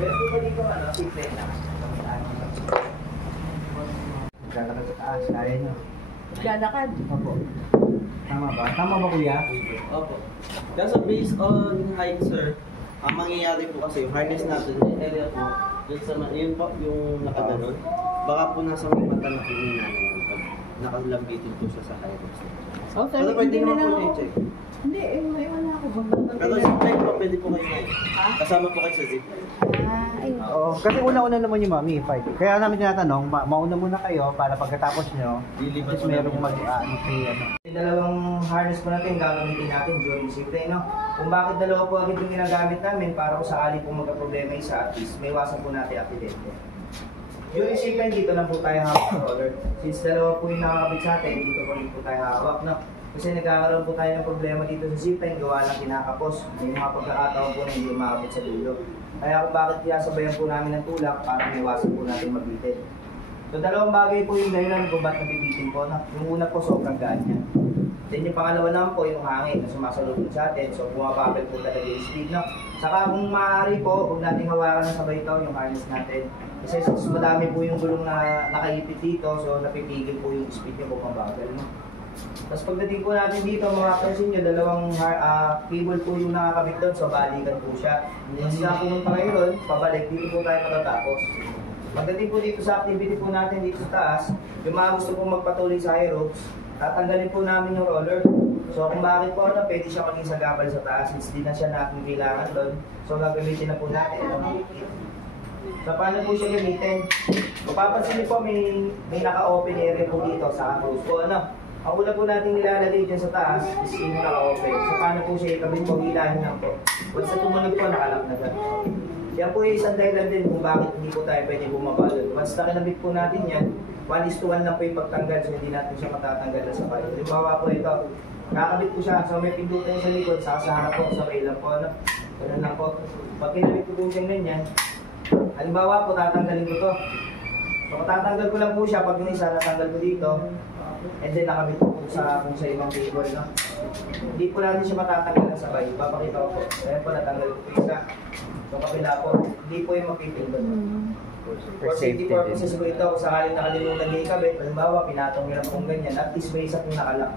Meron ba dito simple na? Maglalakad sa taas, kaya nyo. Maglalakad? Opo. Tama ba? Tama ba kuya? Opo. Kasi based on height, sir, ang mangyayari po kasi yung harness natin, yung area po, yun po, yung nakaganon, baka po nasa may mata na po yung pag nakalambitin po siya sa height. Oh, sir, Pero pwede hindi na naman lang po ako. i-check. Hindi, may wala ako. Pero zip line po, pwede po kayo ngayon. Kasama po kayo sa zip line. Ayun. Oo, kasi una-una naman yung mami, fight. Kaya namin tinatanong, mauna muna kayo para pagkatapos nyo, Lilipat mas merong mag-ano kayo. Yung dalawang harness po natin, gagamitin natin during safety, no? Kung bakit dalawa po agad yung ginagamit namin, para kung sakali po magka-problema isa, at least may iwasan po natin aksidente. During safety, dito lang po tayo hawak ng roller. Since dalawa po yung nakakabit sa atin, dito po rin po tayo hawak, no? Kasi nagkakaroon po tayo ng problema dito sa zipline, gawa lang kinakapos. May mga pagkakataon po na hindi umakabit sa dulo. Kaya kung bakit sabayan po namin ng tulak para maiwasan po natin mabitin. So dalawang bagay po yung dahilan kung ba't nabibitin po. Yung una po, sobrang gaan niya. Then yung pangalawa naman po, yung hangin na sumasalubong sa atin. So bumababal po talaga yung speed. No? Saka kung maaari po, huwag natin hawakan ng sabay ito, yung harness natin. Kasi madami po yung gulong na nakaipit dito, so napipigil po yung speed niya kung mabagal. No? Tapos pagdating po natin dito, makapansin nyo, dalawang cable po yung nakakabit doon, so balikan po siya. Once na pumunta kayo doon, pabalik, dito po tayo matatapos. Pagdating po dito sa activity po natin dito sa taas, yung mga gusto pong magpatuloy sa high ropes, tatanggalin po namin yung roller. So kung bakit po pwede siya maging sagabal sa taas, since di na siya natin kailangan doon, so gagamitin na po natin. So paano po siya gamitin? Kung papansin niyo po, may naka-open area po dito sa cruise po, ano? Ang una po natin nilalagay dyan sa taas is yung naka-open. So paano po siya ikabit po, hilahin lang po. Once na tumunog po, nakalak na dyan. Yan po yung isang dahilan din kung bakit hindi po tayo pwede bumaba doon. Once na kinabit po natin yan, 1:1 lang po yung pagtanggal, so hindi natin siya matatanggal na sabay. Halimbawa po ito, kakabit po siya, so may pindutan sa likod, sa harap po, sa may lang po. Ano? Ganun lang po. Pag kinabit ko po siyang ganyan, halimbawa po, tatanggalin ko to. So tatanggal ko lang po siya, pag yung isa, natanggal ko dito. And then nakabit po sa kung sa ibang cable, no? Hindi po natin siya matatanggal ng sabay. Papakita ko po. Ayan po, natanggal ko po isa. So kapila po, hindi po yung mapipindot. For safety purposes po ito, kung sakaling nakalimutan niya ikabit, halimbawa, pinatong nyo lang pong ganyan, at least may isa pong nakalak.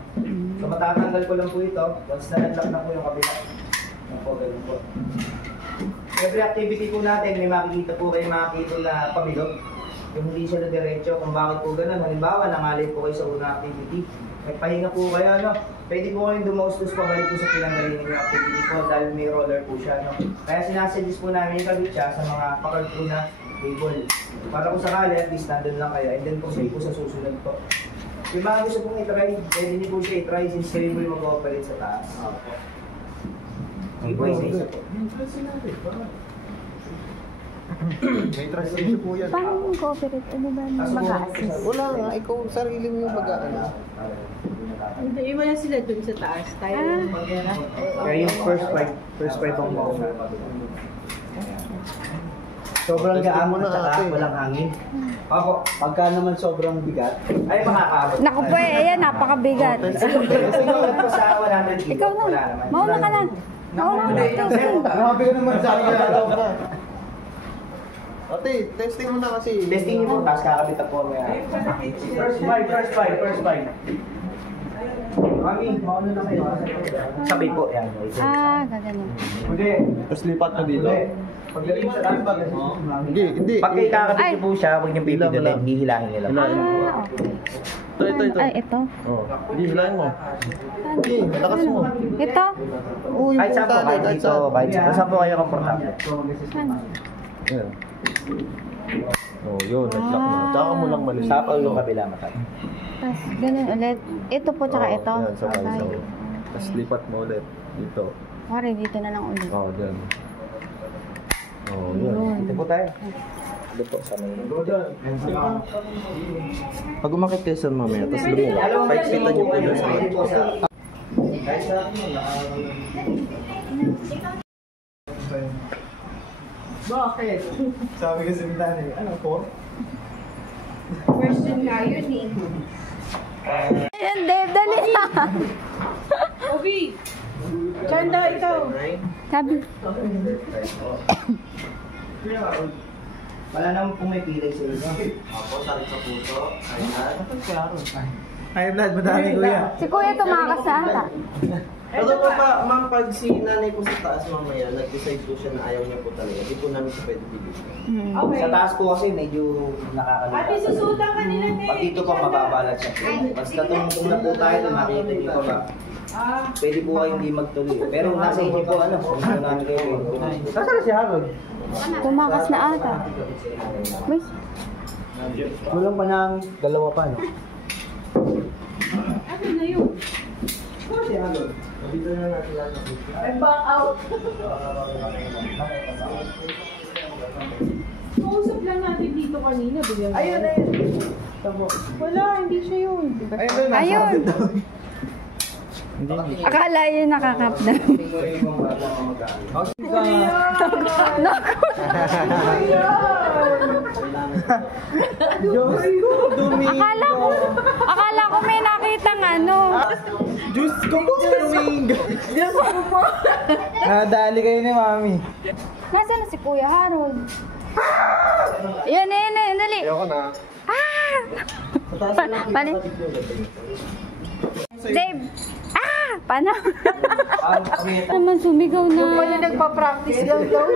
So matatanggal ko lang po ito, once na-lock na po yung kabila. Yan po, ganun po. Every activity po natin, may makikita po kayo mga cable na pamilog. Yung hindi siya na diretso, kung bakit po ganun. Halimbawa, nangalay po kayo sa unang activity. Nagpahinga po kayo, no? Pwede po kayong dumaustos pabalik po sa pinanggaling ng activity po dahil may roller po siya, no? Kaya sinasuggest po namin yung kabit siya sa mga pakard po na cable. Para kung sakali, at least nandun lang kayo. And then po siya po sa susunod po. Yung mga gusto pong itry, pwede niyo po siya itry since kayo po yung mag-operate sa taas. Sige po, isa-isa po. May translation po yan. Paano yung cooperate? Ano ba mag-a-assist? Wala nga, ikaw sarili mo yung mag-aano. Hindi, iwan na sila dun sa taas. Tayo mag-era. Kaya yung first fight ang mauna. Sobrang gaan mo na at walang hangin. Ako, pagka naman sobrang bigat, ay makakaabot. Naku po ayan, napakabigat. Ikaw na, mauna ka na. Mauna ka na. Grabe ka naman sa akin. Ate, testing mo na kasi. Testing niyo po, tapos kakabit po mo yan. First fight. Mami, mauna na kayo. Sabay po, yan. Gaganon. Hindi. Tapos lipat ka dito. Pagdating sa taas, Hindi. pag kayo kakabit niyo po siya, huwag niyong pipindutin, hihilahin niyo lang. Okay. Ito. Ay, ito. Oh, hindi, hilahin mo. Hindi, lakas mo. Ito? Uy, Kahit saan po, kahit dito, kahit saan po kayo komportable. Ano? Yan. Oh, yun, nag-lock na. Tsaka mo lang mali. Sapaw yung kabila mata. Tapos, ganun ulit. Ito po, tsaka ito. Yan, sabay, Okay. sabay. Tapos lipat mo ulit. Dito. Pare, dito na lang ulit. Oh, dyan. Oh, yun. Dito po tayo. Dito po sa may... Pag umakit kayo sa mamaya, tapos lumuwa. Fight kita niyo po yun sa Guys, Bakit? sabi kasi ni Dani, ano, 4? Question nga yun eh. Ayan, Dave, dali na. Obi! Chanda, ikaw! Sabi. Wala naman pong may pilay sa inyo. Opo, sakit sa puso. Ayan. High blood, madami kuya. Si kuya tumakas na ata. Ano po pa, ma'am, pag si nanay po sa taas mamaya, nag-decide po siya na ayaw niya po talaga. Di po namin siya pwede bigyan. Okay. Sa taas po kasi medyo nakakalita. Ate, susutan ka nila ni... Pag dito pa mababalat siya. Basta tungkol na po tayo, makikita niyo pa ba? Pwede po kayo hindi magtuloy. Pero nasa inyo po ano, gusto namin kayo. Nasaan si Harold? Tumakas na ata. Wait. Kulang pa ng dalawa pa, no? Ano na yun? Si Harold, dito na natin lang. I'm back out. Kausap lang natin dito kanina. Ayun na yun. Wala, hindi siya yun. Ayun. Akala yun nakakap na. Akala ko may nakitang ano. Diyos ko po, Domingo! Diyos ko po! Nadali kayo ni Mami. Nasaan na si Kuya Harold? Yan, dali. Ayoko na. Ah! Paano? Dave! Ah! Paano? Naman sumigaw na. Yung pala nagpa-practice daw siya.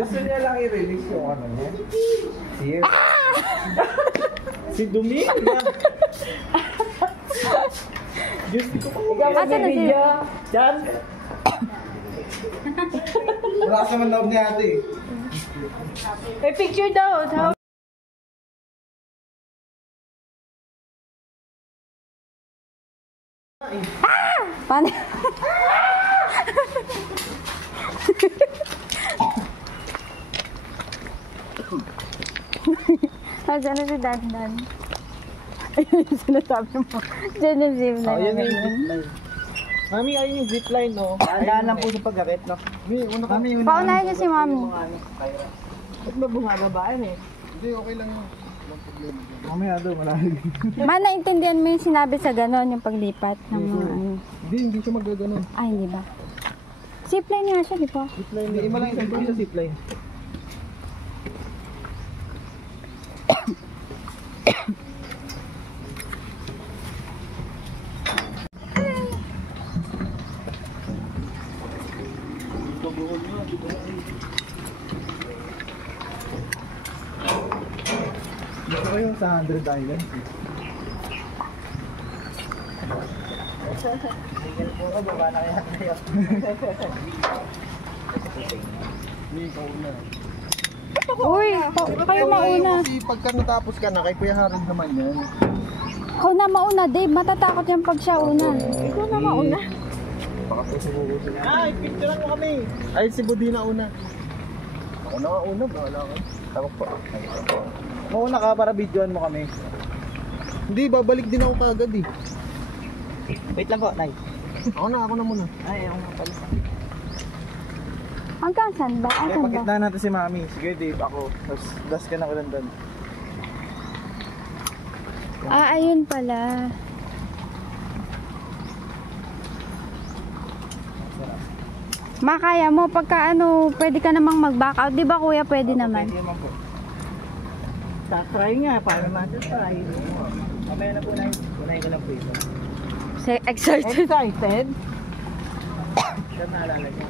Gusto niya lang i-release yung ano niya. Here. Si Domingo! Diyos ko po. Asan na siya? Diyan! Wala sa man loob ni ate. May picture daw. Paano? Asan na si Dan? Ayun yung sinasabi mo. Diyan yung zipline. Oh, yun yung zipline. Mami, ayun yung zipline, no? Tandaan lang po sa pagkakit, no? Mami, una. Paunahin niyo si Mami. Ba't mabunga-babaan eh? Hindi, okay lang yun. Mamaya daw, malalim. Man, naintindihan mo yung sinabi sa ganon, yung paglipat ng mga ano. Hindi siya magaganon. Ay, hindi ba? Zipline nga siya, di ba? Zipline, hindi mo lang yung sa zipline. Gusto ko yung sa 100 Islands. Tingnan po ka, baba na kaya tayo. Hindi, ikaw na. Uy, kayo mauna. Kasi pagka natapos ka na, kay Kuya Harold naman yan. Ikaw na mauna, Dave. Matatakot yan pag siya una. Ikaw na mauna. Baka po sumugusin niya. Ay, picturean mo kami! Ay, si Budi na una. Ako na nga una, bahala ka. Tawag po. Mauna ka para videoan mo kami. Hindi, babalik din ako kagad eh. Wait lang po, Nay. Ako na muna. Ay, ako nga pala. Hanggang saan ba? Kaya Asan ba? pakitna natin si Mami. Sige Dave, ako. Tapos das ka na ulan doon. Ah, ayun pala. Makaya mo, pagka ano, pwede ka namang mag-back out. Di ba kuya, pwede naman? Pwede naman po. Tatry nga, para matatry. Mamaya na po, Nay. Unahin ko lang po ito. Excited. Excited? Siya naalala niya.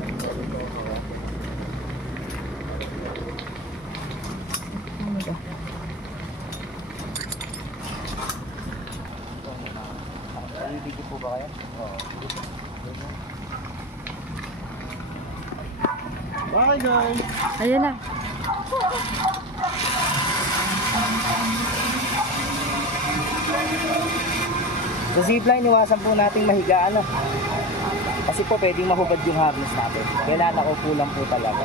Bibigyan po ba kayo? Oo. Bye guys! Ayun na. Sa zipline, iwasan po nating mahiga, ano? Kasi po pwedeng mahubad yung harness natin. Kailangan nakaupo lang po talaga.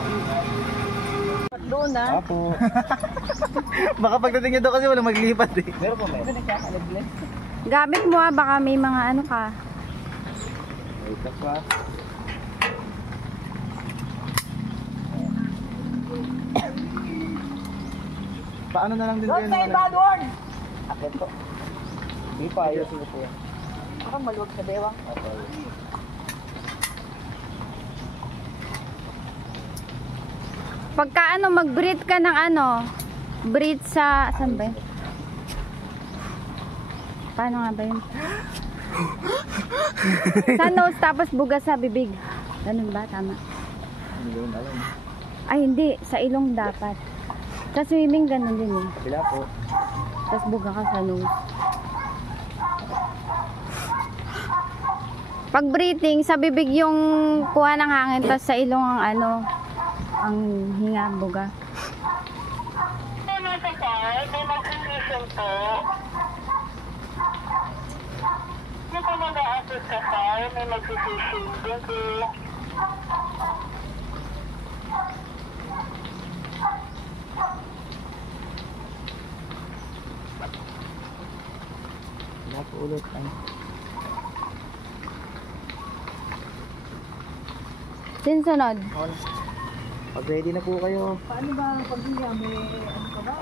Doon na. Apo. Baka pagdating niya daw kasi walang maglipat eh. Meron po, meron. Gamit mo baka may mga ano ka. Wait lang po, ah. Paano na lang din kayo Say bad word! Akin po. Hindi pa, ayusin ko po yan. Parang maluwag sa bewang. Apo. Pagka ano, mag-breathe ka ng ano, breathe sa, saan ba yun? Paano nga ba yun? Sa nose, tapos bugas sa bibig. Ganun ba? Tama. Ay, hindi. Sa ilong dapat. Sa swimming, ganun din eh. Bila po. Tapos buga ka sa nose. Pag breathing, sa bibig yung kuha ng hangin, tapos sa ilong ang ano, ang hinga, buga. May mag-condition po. Hindi po mag-a-assist ka sir, may mag-condition. Thank you. Bila po ulit. Ay. Sinsunod. Pag ready na po kayo. Paano ba pag hindi may ano ka ba?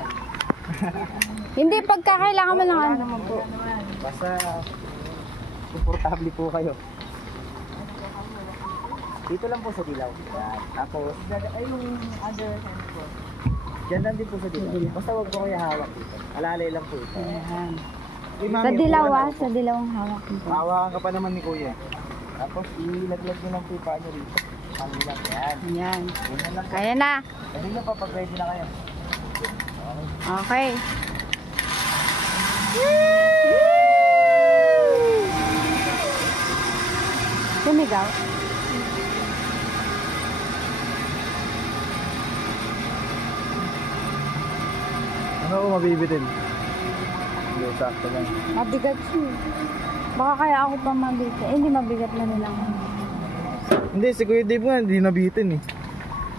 Hindi, pagka kailangan mo lang Wala ano. naman po. Basta komportable po kayo. Dito lang po sa dilaw. Yan. Tapos, Ay, yung other hand ko. dyan lang din po sa dilaw. Basta wag po kayo hawak dito. Alalay lang po ito. Ayan. Uy, mami, Sa dilaw upo ka ah, na sa dilaw ang hawak mo. Hawakan ka pa naman ni kuya. Tapos, ilaglag nyo lang po yung paa nyo rito. Pang lang. Yan. Ayan. Ganyan lang po. Kaya na. Sabi nyo pa pag ready na kayo. Okay. Sumigaw. Ano ako mabibitin? Hindi, sakto lang. Mabigat siya. Baka kaya ako pa mabigat. Eh, hindi mabigat na nilang. Hindi, si Kuya Dave nga, hindi nabitin eh.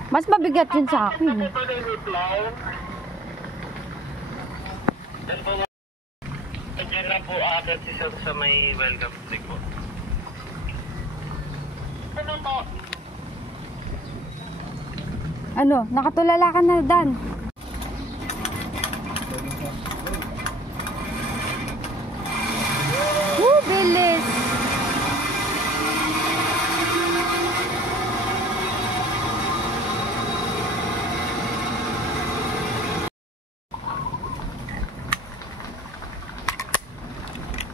Mas mabigat yun sa akin. Diyan na po agad si Sir sa may welcome drink po. Ano po? Ano? Nakatulala ka na, Dan. Bilis.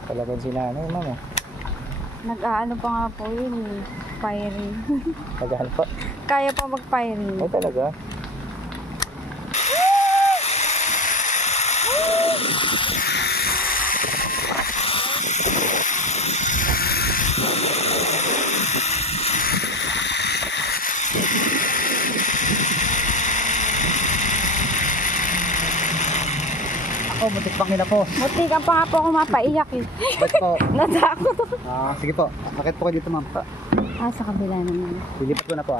Talagang sila, ano, ma'am? Nag-aano pa nga po yun eh. Firing. Tagal pa. Kaya pa mag-firing. Ay, talaga? Ako, muntik pang ina po. Mutikan pa nga po ako mapaiyak eh. Ba't po? Natakot ako. Sige po. Bakit po kayo dito, ma'am? Ah, sa kabila naman. Lilipat ko na po,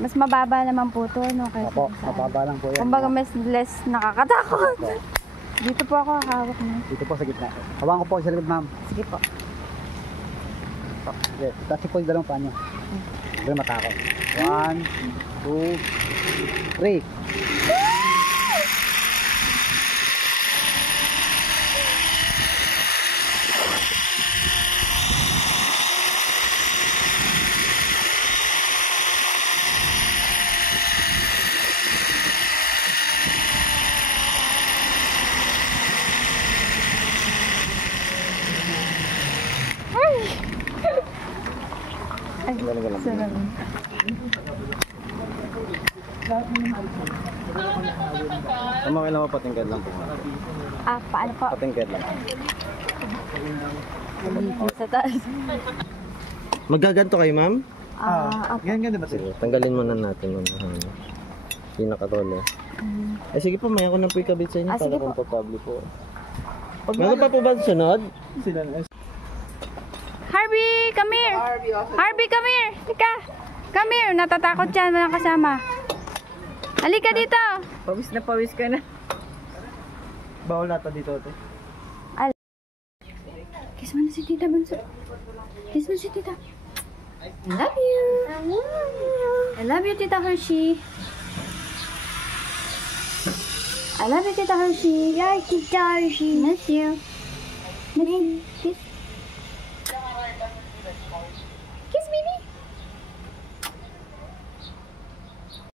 Mas mababa naman po to, no? Kaysa Opo, sa- mababa lang po yan. Kumbaga mas less nakakatakot. Dito po ako hawak na. Dito po sa gitna. Hawakan ko po sa likod, ma'am. Sige po. Yes, kasi po yung dalawang paa nyo. Hindi matakot. 1, 2, 3. Ay, sarap. Ang mga ilang patingkad lang po. Ah, paano po? Patingkad lang. Dito sa taas. Magaganto kayo, ma'am? Ganyan ba Sige, tanggalin muna natin yung pinaka-roller. Eh sige po, may ako na po ikabit sa inyo Ah, para sige po. komportable po. Meron pa po ba sunod? Sila Harvey, come here! Harvey, come here! Halika! Come here! Natatakot yan, mga kasama. Halika dito! Pawis na pawis ka na. Bawal nata dito, ate. Kiss mo na si Tita Bunso. Kiss mo si Tita. I love you! I love you, Tita Hershey. I love you, Tita Hershey. Yay, Tita Hershey. Miss you. Miss you. Kiss.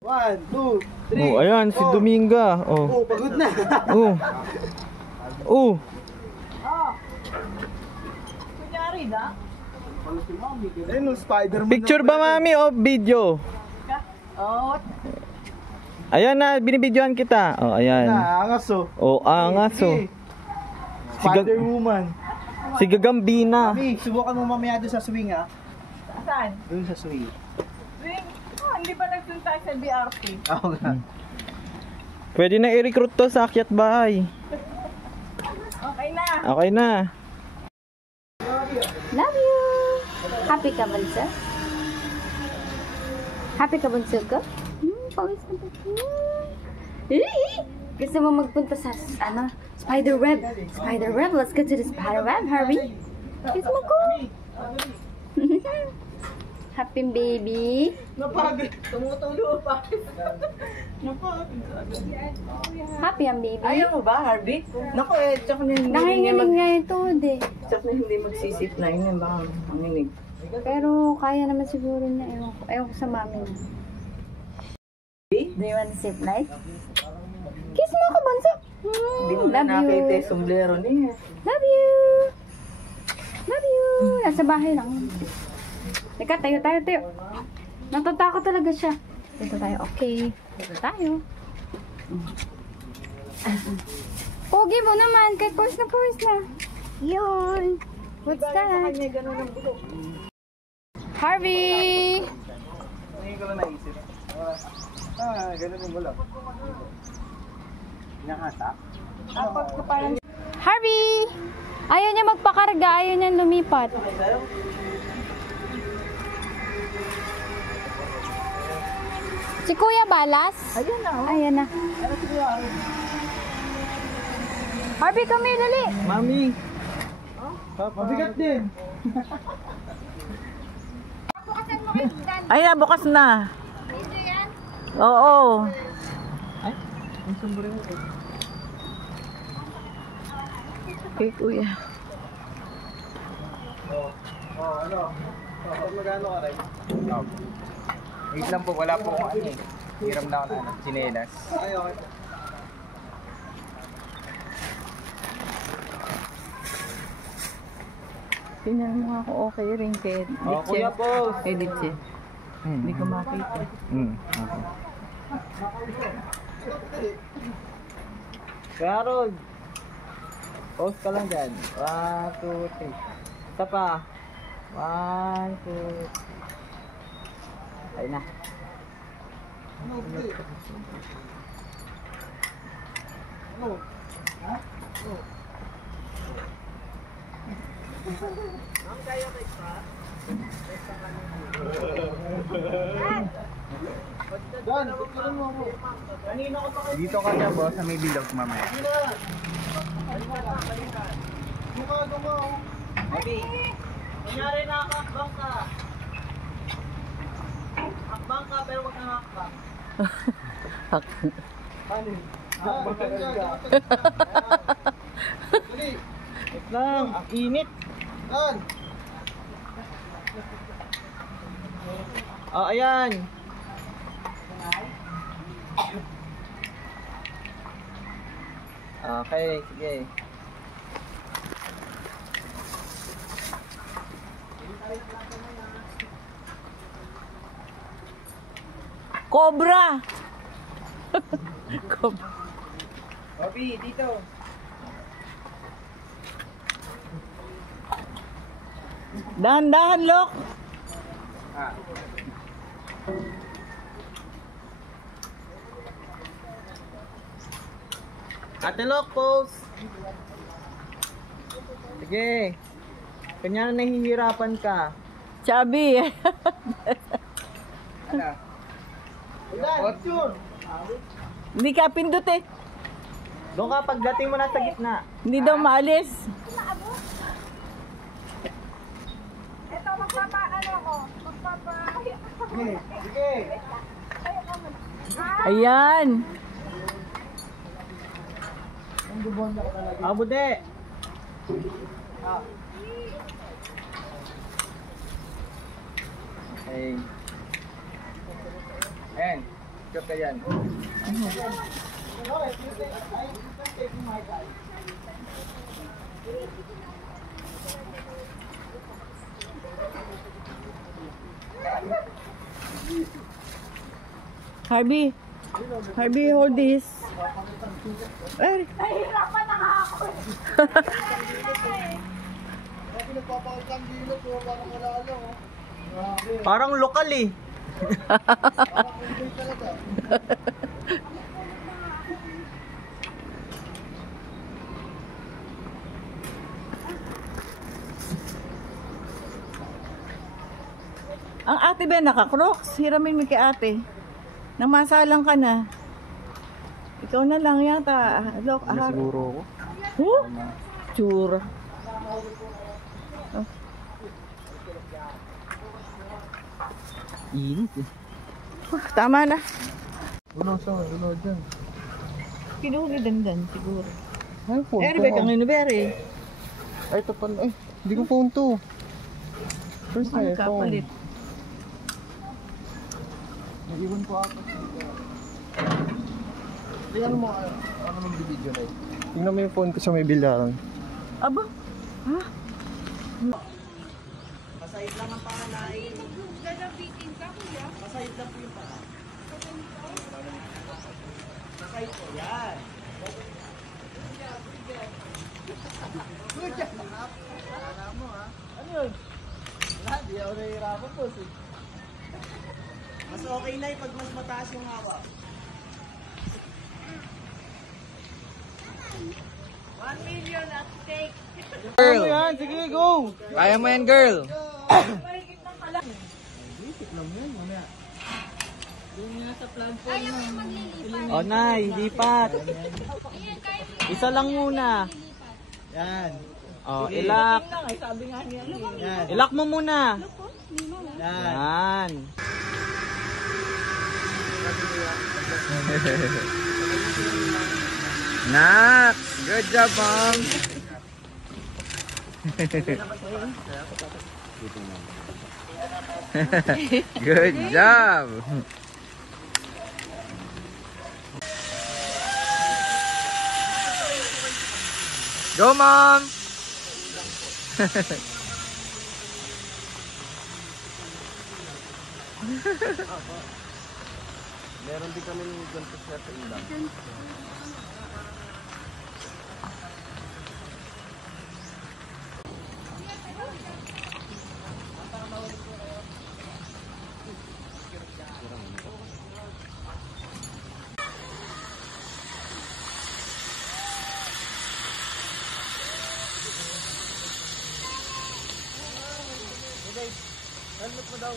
1, 2, 3. Oh, ayan, si Dominga. Oh. Oh, pagod na. Oh. Oh. Kunyari na. Ayun, no, Spider-Man. Picture ba, mami, o video? Oh, Ayan na, binibidyohan kita. Oh, ayan. Angas oh. Oh, angas oh. Spider-Woman. Si Gagambina. Mami, subukan mo mamaya doon sa swing ha. saan? Doon sa swing. Ring? Oh, hindi pa nagsunta sa BRT. Oo nga. Pwede na i-recruit to sa akyat bahay. Okay na. Okay na. Love you! Happy ka, Bunso? Happy ka, Bunso ko? Pawis na ba? Gusto mo magpunta sa, spider web? Spider web? Let's go to the spider web, hurry! Kiss mo ko! Happy baby! Napagod. Tumutulo pa. Happy ang baby? Ayaw mo ba, Harvey? Naku tsaka na hindi Nanginginig nga yung tuhod eh. Tsaka na hindi magsisip na yun. Baka manginig. Pero kaya naman siguro niya. Ewan ko sa mami niya. Do you want to sit night? Kiss mo ako, Bunso! Hindi mo Love na nakita you! yung sombrero niya. Love you! Love you! Nasa bahay lang. Teka, tayo. Natatakot talaga siya. Dito tayo, okay. Dito tayo. Pogi mo naman, kahit pawis na. Yun. What's that? Harvey! Ngayon ko lang naisip. Ganun yung bulak. Nakata? Harvey! Ayaw niya magpakarga, ayaw niya lumipat. Si Kuya Balas? Ayun na. Ayan na. Harvey, kami, dali. Mami. Mabigat din. Ay, bukas na. Oo. Okay, kuya. Magkano ka rin? Wait lang po, wala po akong hiram na ako na chinelas. Ay, okay. Tingnan mo ako okay rin kay Oh, Kuya Paul. Kay Ditche. Hindi ko makita. Okay. Carol. Pause ka lang dyan. 1, 2, 3. Isa pa. 1, 2. Ay na. Dan, picturean mo ako. Dito ka siya, boss, sa may bilog mamaya. Guma. Kunyari nakakakbang ka. Hakbang ka pero wag kang hakbang. Wait lang. Ang init. Dan! Oh, ayan. Okay, sige. Cobra! Cobra. Bobby, dito. Dahan-dahan, Lok! Ate Lok, pose. Sige. Kanya nahihirapan ka. Chubby! Ano? Dan, picture! Hindi ka pindot eh. Doon ka pagdating mo na sa gitna. Hindi daw maalis. Sige! Ayan. Bude. Okay. Ayan. Picture ka yan. Harvey, hold this. Ay, Parang lokal eh. ang ate ba naka-crocs? Hiramin mo kay ate. Namasalang ka na. Ikaw na lang yata. Look, Siguro ako. Huh? Tsura. Init eh. Tama na. Uno dyan. Kinuha ni Dandan siguro. Ay, phone Eh, ko. Rebecca, ang inubere. Ay, ito pala. Ay, hindi ko phone to. First Ano na ka, phone. palit? Naiwan ko ako. Ayan mo, ano mag-video na yun. Tingnan mo yung phone ko sa may bilaran. Aba? Ha? Masahid lang ang panganay. Masahid lang po yung paa. Masahid po, yan. Good job. Wala mo ha. Ano yun? Wala, di ako nahihirapan po. Mas okay na pag mas mataas yung hawak. 1 million at stake. Girl! Yan, sige, go! Kaya mo yan, girl. O, Nay, lipat. Isa lang muna. Yan. O, ilak. Yan. Ilak mo muna. Yan. Nax! Good job, mom! Good job! Go, mom! Meron din kami ng ganito sa ilang. Helmet mo daw.